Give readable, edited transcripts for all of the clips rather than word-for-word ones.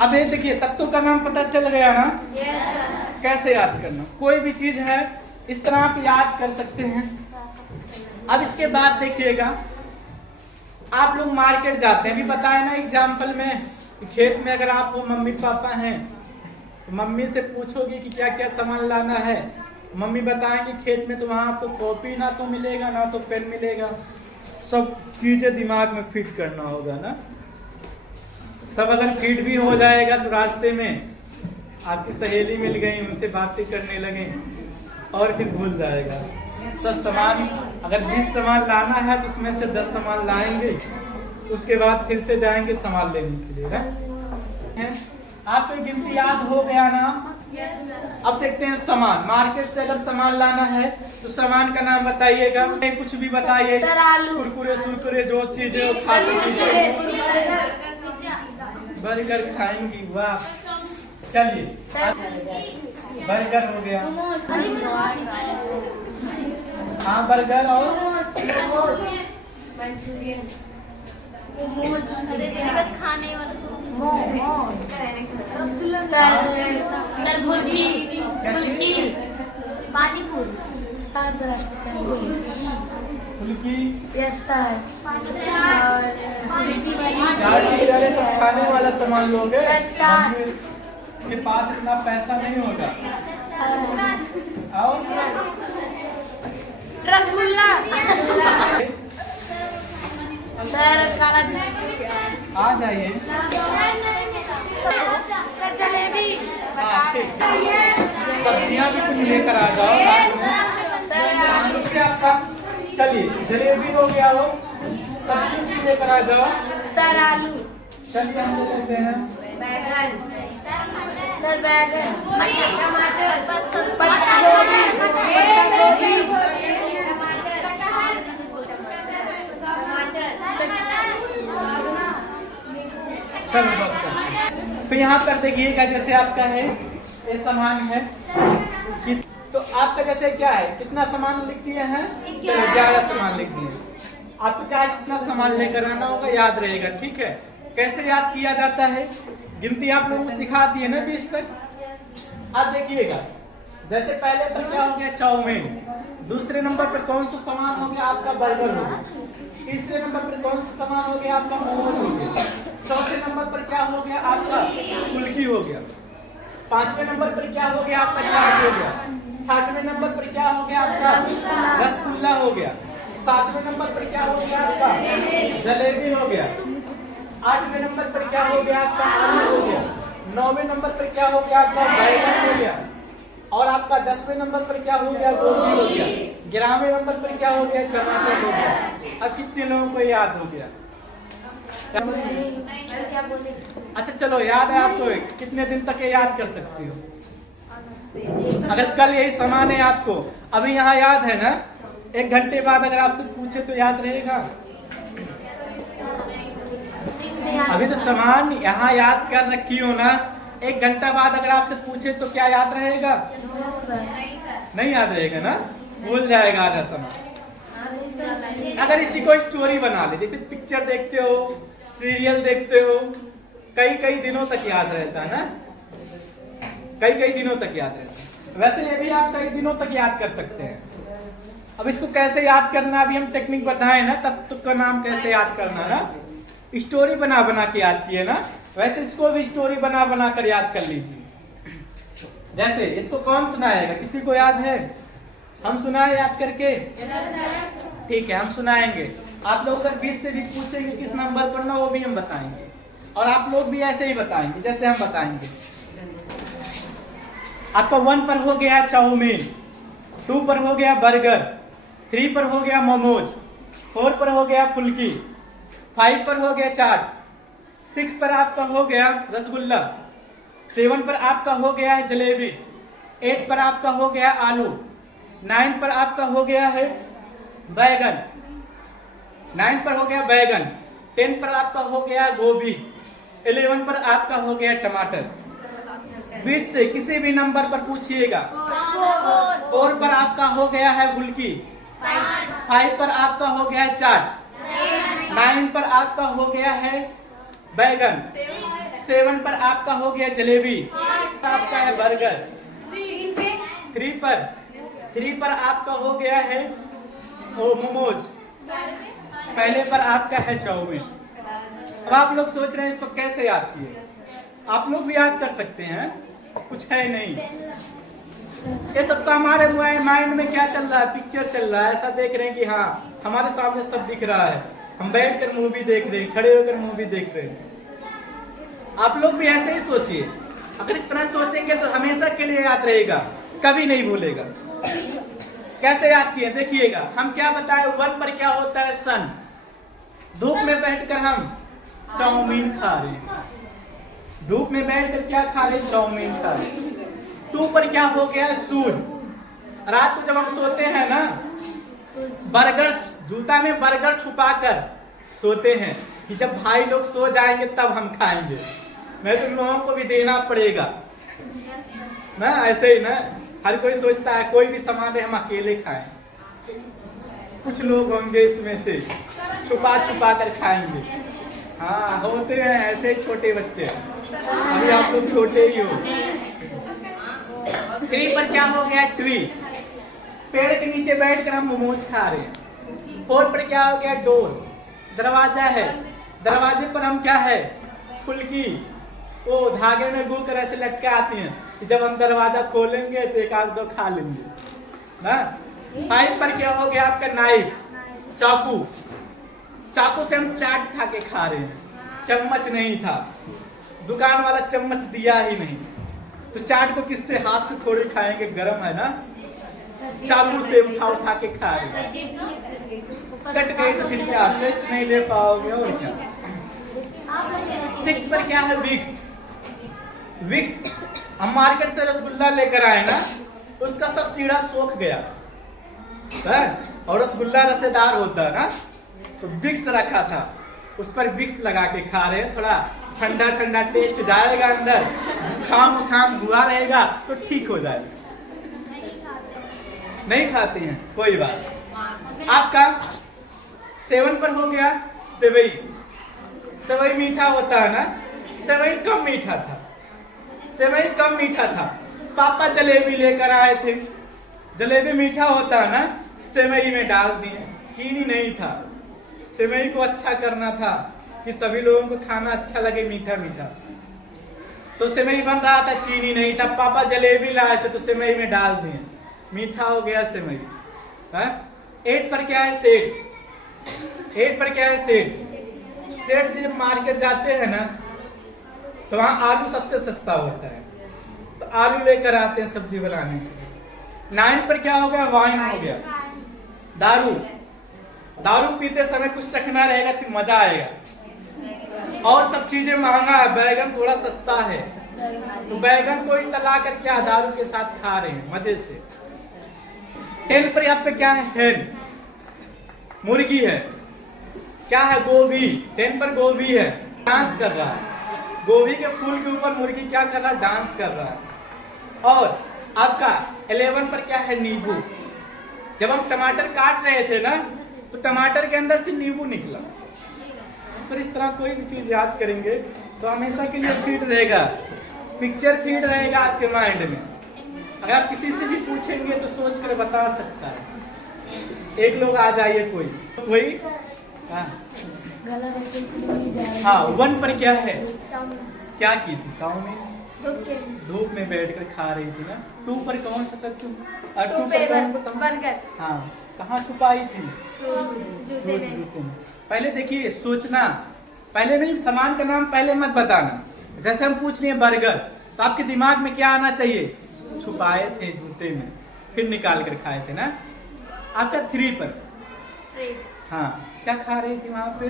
अब ये देखिए तत्व का नाम पता चल गया ना। कैसे याद करना, कोई भी चीज है इस तरह आप याद कर सकते हैं। अब इसके बाद देखिएगा, आप लोग मार्केट जाते हैं, अभी बताए ना एग्जाम्पल में, खेत में अगर आप मम्मी पापा हैं तो मम्मी से पूछोगे कि क्या क्या सामान लाना है, मम्मी बताएंगे खेत में, तो वहां आपको कॉपी ना तो मिलेगा ना तो पेन मिलेगा, सब चीजें दिमाग में फिट करना होगा ना। सब अगर फिट भी हो जाएगा तो रास्ते में आपकी सहेली मिल गई, उनसे बातें करने लगे और फिर भूल जाएगा सब सामान। अगर 20 सामान लाना है तो उसमें से 10 सामान लाएंगे, उसके बाद फिर से जाएंगे सामान लेने के लिए। आपको गिनती याद हो गया ना। अब देखते हैं सामान। मार्केट से अगर सामान लाना है तो सामान का नाम बताइएगा, कुछ भी बताइए। कुरकुरे सुरकुरे जो चीजें बर्गर खाएंगी, वाह। चलिए बर्गर हो गया, हाँ बर्गर और बस खाने वाला पानी पूरी फुल्की, चाट, खाने वाला सामान लोगे। के पास इतना पैसा नहीं होगा। और रसगुल्ला, आ जाइए, जलेबी, सब्जियां भी कुछ लेकर आ जाओ। आपका चलिए जलेबी हो गया, वो सब्जी भी लेकर आ जाओ। सर आलू, चलिए हम लेते हैं बैगन, सर बैगन, टमाटर, पत्ता गोभी, चलो बस। तो यहाँ पर देखिएगा, जैसे आपका है ये सामान है कि, तो आपका जैसे क्या है, कितना सामान लिख दिए हैं? 11 सामान लिख दिए। आपको चाहे जितना सामान लेकर आना होगा, याद रहेगा, ठीक है। कैसे याद किया जाता है? गिनती आप लोगों को सिखा दी है ना 20 तक। अब देखिएगा, जैसे पहले पर क्या हो गया, चाउमीन। दूसरे नंबर पर कौन सा सामान हो गया? आपका बर्गर हो गया। तीसरे नंबर पर कौन सा सामान हो गया? आपका मोमोज हो गया। चौथे नंबर पर क्या हो गया? आपका फुल्की हो गया। पांचवें नंबर पर क्या हो गया? आपका चाट हो गया। छठवें नंबर पर क्या हो गया? आपका रसगुल्ला हो गया। सातवें नंबर पर क्या हो गया? आपका जलेबी हो गया। आठवें नंबर पर क्या हो गया? आपका आलू हो गया। नौवें नंबर पर क्या हो गया? आपका बैगन हो गया। और आपका 10वें नंबर पर क्या हो गया? गोभी हो गया। 11वें नंबर पर क्या हो गया? टमाटर हो गया। अब कितने लोगों को याद हो गया? अच्छा चलो, याद है आपको? कितने दिन तक ये याद कर सकती हो? अगर कल यही सामान है आपको, अभी यहाँ याद है ना, 1 घंटे बाद अगर आपसे पूछे तो याद रहेगा? अभी तो सामान यहाँ याद कर रखी हो ना, 1 घंटा बाद अगर आपसे पूछे तो क्या याद रहेगा? नहीं याद रहेगा ना, भूल जाएगा आधा सामान। अगर इसी को स्टोरी बना ले, जैसे पिक्चर देखते हो, सीरियल देखते हो, कई दिनों तक याद रहता है ना, कई दिनों तक याद रहता है। वैसे ये भी आप कई दिनों तक याद कर सकते हैं। अब इसको कैसे याद करना, अभी हम टेक्निक बताए ना, तत्व का नाम कैसे याद करना ना, स्टोरी बना के याद किए ना, वैसे इसको भी स्टोरी बना कर याद कर लीजिए। जैसे इसको कौन सुनाएगा? किसी को याद है? हम सुनाए याद करके? ठीक है, हम सुनाएंगे। आप लोग अगर 20 से भी पूछेंगे किस नंबर पर ना, वो भी हम बताएंगे। और आप लोग भी ऐसे ही बताएंगे जैसे हम बताएंगे। आपका 1 पर हो गया चाउमीन, 2 पर हो गया बर्गर, 3 पर हो गया मोमोज, 4 पर हो गया फुल्की, 5 पर हो गया चाट, 6 पर आपका हो गया रसगुल्ला, 7 पर आपका हो गया है जलेबी, 8 पर आपका हो गया आलू, 9 पर आपका हो गया है बैगन, 9 पर हो गया बैगन, 10 पर आपका हो गया गोभी, 11 पर आपका हो गया टमाटर। 20 से किसी भी नंबर पर पूछिएगा। 4 पर आपका हो गया है फुल्की, 5 पर आपका हो गया है चाट, 9 पर आपका हो गया है बैगन, 7 पर आपका हो गया जलेबी, आपका है बर्गर। 3 पर आपका हो गया है मोमोज। पहले पर आपका है चाउमीन। अब आप लोग सोच रहे हैं इसको कैसे याद किए। आप लोग भी याद कर सकते हैं, कुछ है नहीं। ये सब तो हमारे माइंड में क्या चल रहा है, पिक्चर चल रहा है। ऐसा देख रहे हैं कि हाँ हमारे सामने सब दिख रहा है, हम बैठ कर मूवी देख रहे हैं, खड़े होकर मूवी देख रहे हैं। आप लोग भी ऐसे ही सोचिए। अगर इस तरह सोचेंगे तो हमेशा के लिए याद रहेगा, कभी नहीं भूलेगा। कैसे याद किए देखिएगा। हम क्या बताएं, 1 पर क्या होता है सन। धूप में बैठकर हम चाउमीन खा रहे हैं। धूप में बैठकर क्या खा रहे, चाउमीन खा रहे हैं। 2 पर क्या हो गया, सूज। रात को जब हम सोते हैं ना, बर्गर, जूता में बर्गर छुपा कर सोते हैं कि जब भाई लोग सो जाएंगे तब हम खाएंगे। नहीं तो लोगों को भी देना पड़ेगा ना, ऐसे ही ना। हर कोई सोचता है कोई भी सामान रहे हम अकेले खाएं। कुछ लोग होंगे इसमें से छुपा छुपा कर खाएंगे। हाँ होते हैं ऐसे ही छोटे बच्चे, अभी आप लोग छोटे ही हो। 3 पर क्या हो गया, ट्री। पेड़ के नीचे बैठकर हम मोमोज खा रहे हैं। 4 पर क्या हो गया, डोर। दरवाजा है, दरवाजे पर हम क्या है, फुल्की। वो धागे में गूंथ कर ऐसे लटके आती हैं कि जब हम दरवाजा खोलेंगे तो एक आध दो खा लेंगे ना। 5 पर क्या हो गया आपका, नाइफ, चाकू। चाकू से हम चाट खा के खा रहे हैं। चम्मच नहीं था, दुकान वाला चम्मच दिया ही नहीं, तो चाट को किससे, हाथ से थोड़ी खाएंगे, गरम है ना। चाकू से उठा उठा के खा रहे हैं। कट गई तो फिर क्या, टेस्ट नहीं ले पाओगे और क्या। 6 पर क्या है, विक्स। विक्स हम मार्केट से रसगुल्ला लेकर आए ना, उसका सब सीढ़ा सूख गया है? और रसगुल्ला रसेदार होता है ना, तो विक्स रखा था, उस पर विक्स लगा के खा रहे हैं। थोड़ा ठंडा ठंडा टेस्ट जाएगा अंदर, खाम हुआ रहेगा तो ठीक हो जाएगा। नहीं खाते हैं, कोई बात। आपका 7 पर हो गया सेवई। सेवई मीठा होता है ना, सेवई कम मीठा था, सेवई कम मीठा था। पापा जलेबी लेकर आए थे, जलेबी मीठा होता है ना, सेवई में डाल दिए, चीनी नहीं था। सेवई को अच्छा करना था कि सभी लोगों को खाना अच्छा लगे, मीठा मीठा, तो सेवई बन रहा था, चीनी नहीं था। पापा जलेबी लाए थे तो सेवई में डाल दिए, मीठा हो गया सेवई। 8 पर क्या है, सेठ। 8 पर क्या है, सेठ। सेठ से जब मार्केट जाते हैं ना, तो वहां आलू सबसे सस्ता होता है, तो आलू लेकर आते हैं सब्जी बनाने के लिए। 9 पर क्या हो गया, वाइन हो गया, दारू। दारू पीते समय कुछ चखना रहेगा, फिर मजा आएगा। और सब चीजें महंगा है, बैगन थोड़ा सस्ता है, तो बैगन को ही तला कर क्या दारू के साथ खा रहे हैं मजे से। 10 पर यहाँ पे क्या है, हेन, मुर्गी है। क्या है, गोभी। 10 पर गोभी है, डांस कर रहा है। गोभी के फूल के ऊपर मुर्गी क्या कर रहा है, डांस कर रहा है। और आपका 11 पर क्या है, नींबू। जब हम टमाटर काट रहे थे ना, तो टमाटर के अंदर से नींबू निकला। तो इस तरह कोई भी चीज याद करेंगे तो हमेशा के लिए फिट रहेगा, पिक्चर फिट रहेगा आपके माइंड में। अगर आप किसी से भी पूछेंगे तो सोच कर बता सकता है। एक लोग आ जाइए, कोई हाँ 1 पर क्या है, क्या की थी, चाउमीन। धूप में बैठकर खा रही थी ना। 2 पर कौन सा था, 2 पर कौन सा, बर्गर। हाँ, कहाँ छुपाई थी, जूते में। पहले देखिए सोचना, पहले नहीं, सामान का नाम पहले मत बताना। जैसे हम पूछ रहे हैं बर्गर, तो आपके दिमाग में क्या आना चाहिए, छुपाए थे जूते में, फिर निकाल कर खाए थे ना। आपका 3 पर हाँ, क्या खा रही थी वहां पे,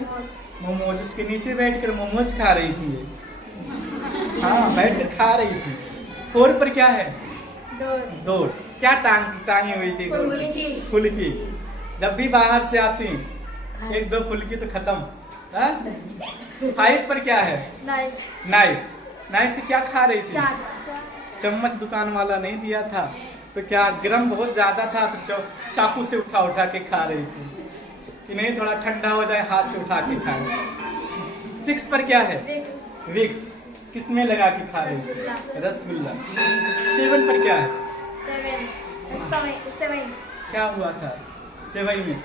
मोमोज। उसके नीचे बैठकर मोमोज खा रही थी ये, हाँ बैठकर खा रही थी। 4 पर क्या है, डोर। क्या टांगी हुई थी, फुल्की। जब भी बाहर से आती 1-2 फुल्की तो खत्म। 5 पर क्या है, नाइफ से क्या खा रही थी, चम्मच दुकान वाला नहीं दिया था, तो क्या गरम बहुत ज्यादा था, तो चाकू से उठा के खा रही थी कि नहीं थोड़ा ठंडा हो जाए, हाथ से उठा के खाए। 6 पर क्या है, विक्स। किस में लगा के खा रही थी? रसगुल्ला। 7 पर क्या है? क्या हुआ था सेवई में?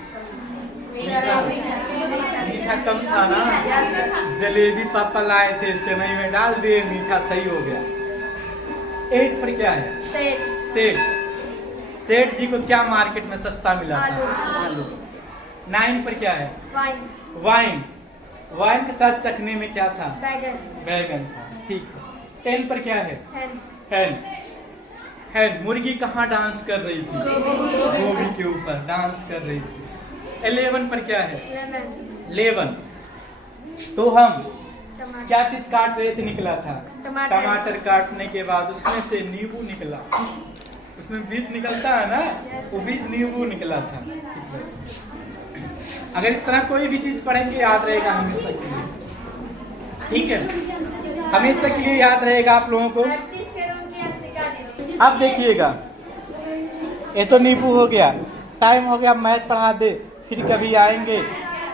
मीठा कम था ना, जलेबी पापा लाए थे, सेवई में डाल दिए, मीठा सही हो गया। 8 पर क्या है? सेठ। सेठ जी को क्या मार्केट में सस्ता मिला था? आलू। 9 पर क्या है? वाइन। वाइन के साथ चखने में क्या था? बैगन था। ठीक है। 10 पर क्या है? हैन। मुर्गी कहाँ डांस कर रही थी? गोभी के ऊपर डांस कर रही थी। 11 पर क्या है? लेमन। तो हम क्या चीज काट रहे थे, निकला था? टमाटर काटने के बाद उसमें से नींबू निकला, उसमें बीज निकलता है ना, वो बीज नींबू निकला था। अगर इस तरह कोई भी चीज पढ़ेंगे याद रहेगा हमेशा के लिए, ठीक है? हमेशा के लिए याद रहेगा आप लोगों को। अब देखिएगा, ये तो नींबू हो गया, टाइम हो गया, मैथ पढ़ा दे, फिर कभी आएंगे,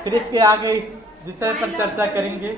फिर इसके आगे इस विषय पर चर्चा करेंगे।